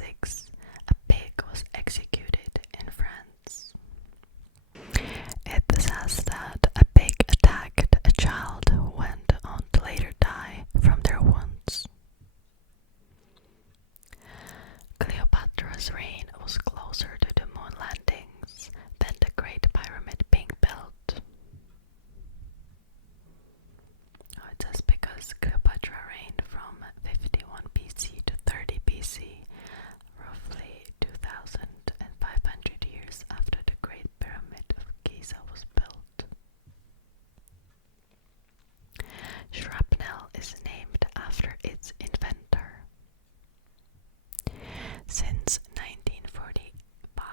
1986, a pig was executed in France. It says that a pig attacked a child who went on to later die from their wounds. Cleopatra's reign was closer to the moon landings than the Great Pyramid being built. It says because Cleopatra reigned from 51 BC to 30 BC, roughly 2,500 years after the Great Pyramid of Giza was built. Shrapnel is named after its inventor. Since 1945,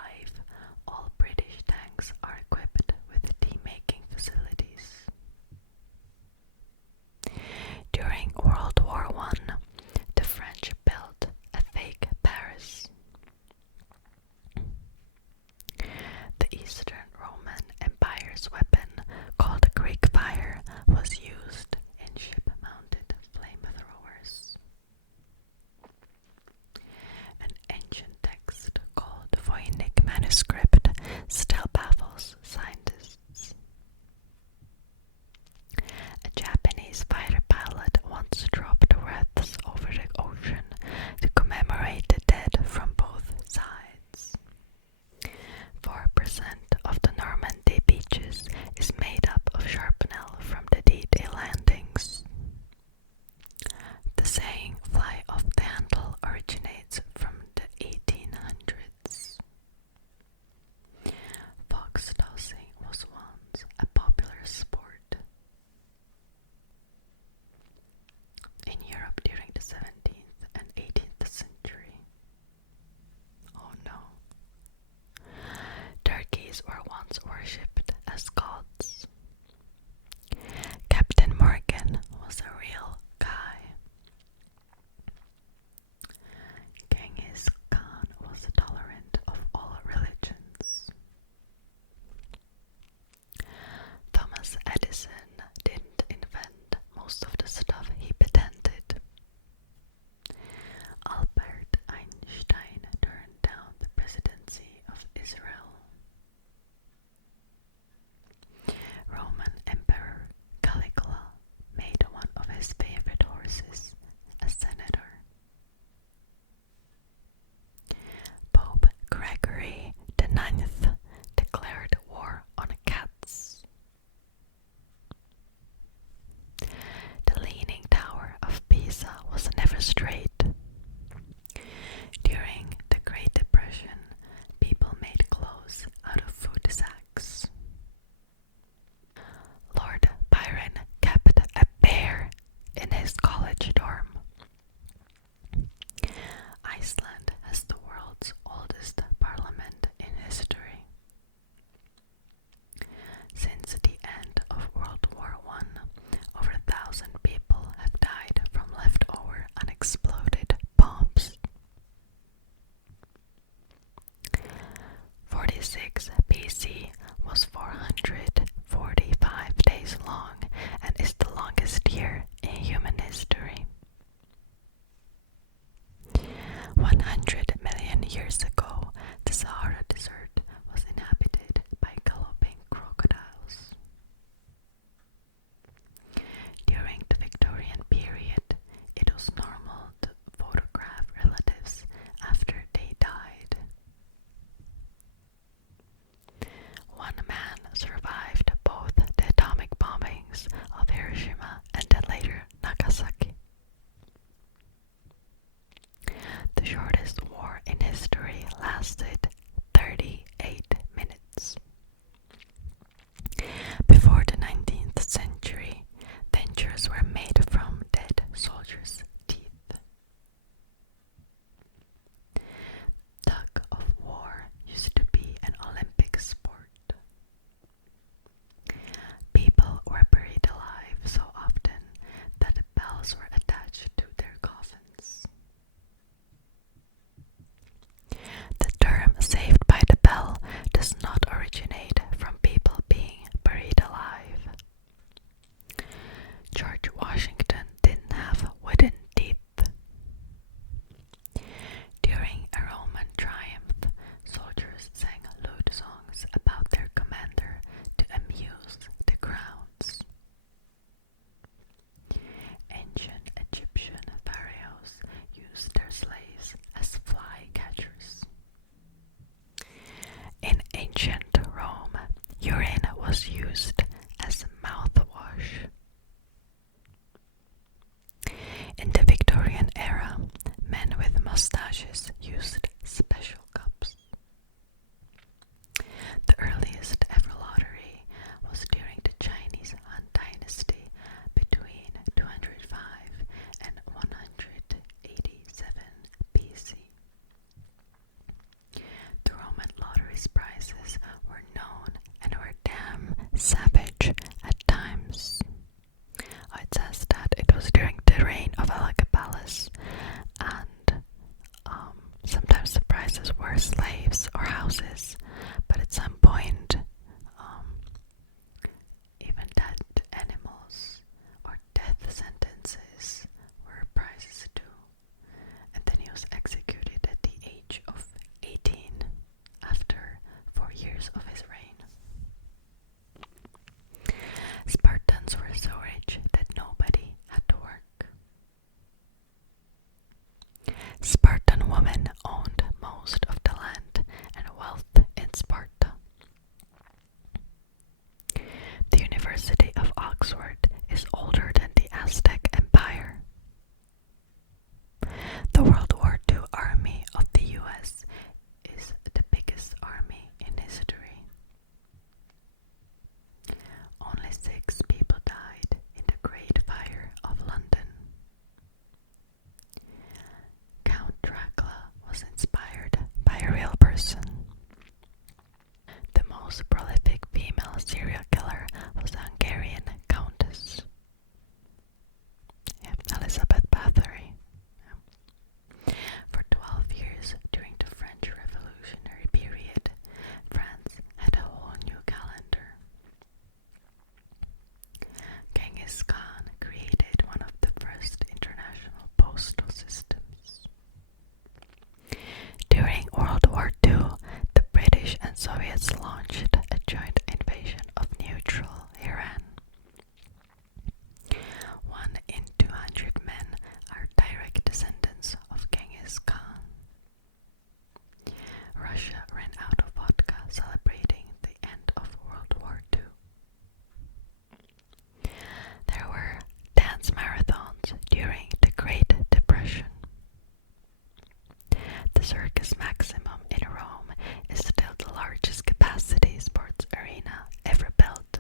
Circus Maximum in Rome is still the largest capacity sports arena ever built.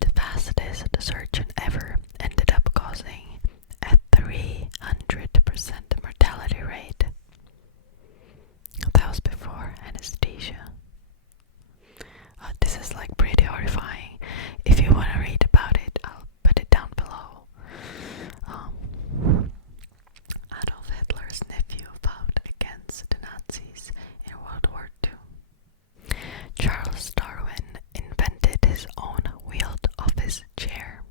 The fastest surgeon ever ended up causing a 300% mortality rate. That was before anesthesia. This is like pretty horrifying. If you want to read about it, I'll put it down below. Adolf Hitler's nephew fought against the Nazis in World War II. Charles Darwin invented his own wheeled office chair.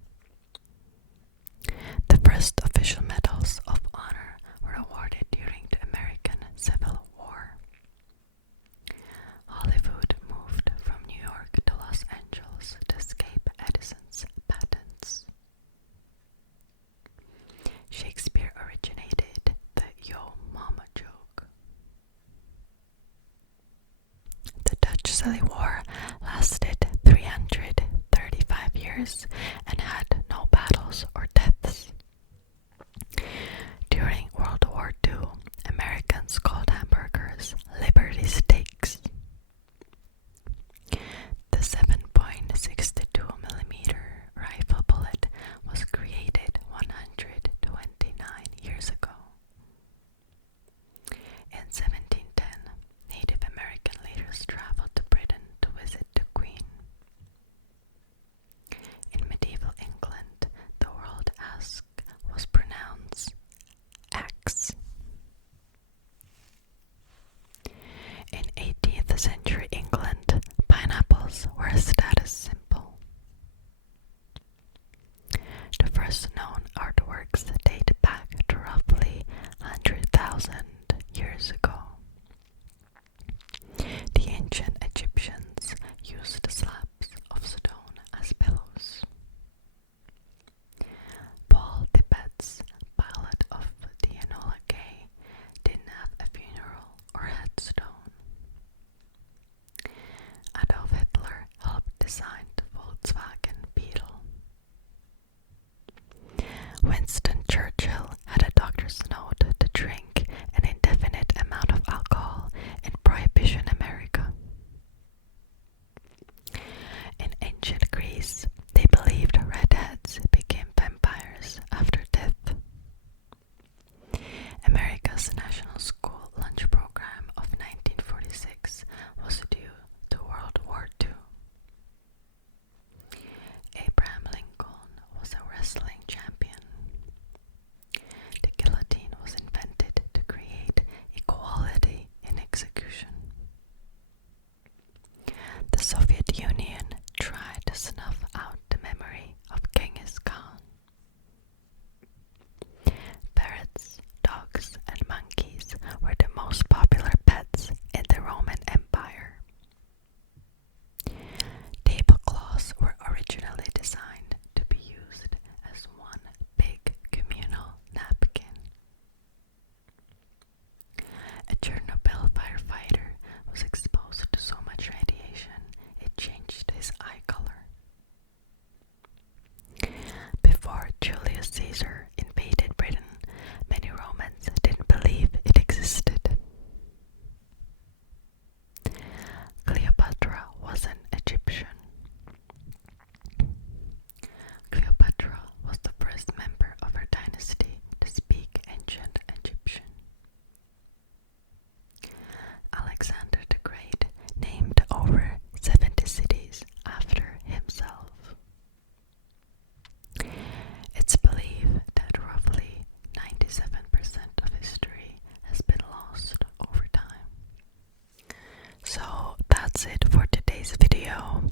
The first official medals of honor were awarded during the American Civil War. Hollywood moved from New York to Los Angeles to escape Edison's patents. Shakespeare originated the Yo Mama joke. The Dutch Civil War lasted 335 years and had no battles or deaths. During World War II, Americans called hamburgers Liberty Steaks. The 7.62mm rifle bullet was created 129 years ago. In 1710, Native American leaders traveled to Britain to visit the Queen. In medieval England, the word ask was pronounced axe. In 18th century England, pineapples were a status symbol. The first known artworks date back to roughly 100,000 years ago. The ancient Egyptians used slabs of stone as pillows. Paul Tippet's pilot of the Enola Gay didn't have a funeral or headstone. Adolf Hitler helped design the Volkswagen Beetle. Winston Churchill had a doctor's note to drink an indefinite amount of alcohol in Prohibition America. In ancient Greece, they believed redheads became vampires after death. America's National School Lunch Program of 1946 was due to World War II. Abraham Lincoln was a wrestling champion. The guillotine was invented to create equality in execution. The Soviet Union tried to snuff out the memory of Genghis Khan. Parrots, dogs, and monkeys were the most popular pets in the Roman Empire. Tablecloths were originally designed to be used as one big communal napkin. A Chernobyl firefighter was exposed to so much radiation it changed his eye color. Before Julius Caesar invaded Britain, many Romans didn't believe it existed. Cleopatra was an Egyptian. Cleopatra was the first member of her dynasty to speak ancient Egyptian. Alexander the Great named over 70 cities after himself. It's believed that roughly 97% of history has been lost over time. So that's it for today's video.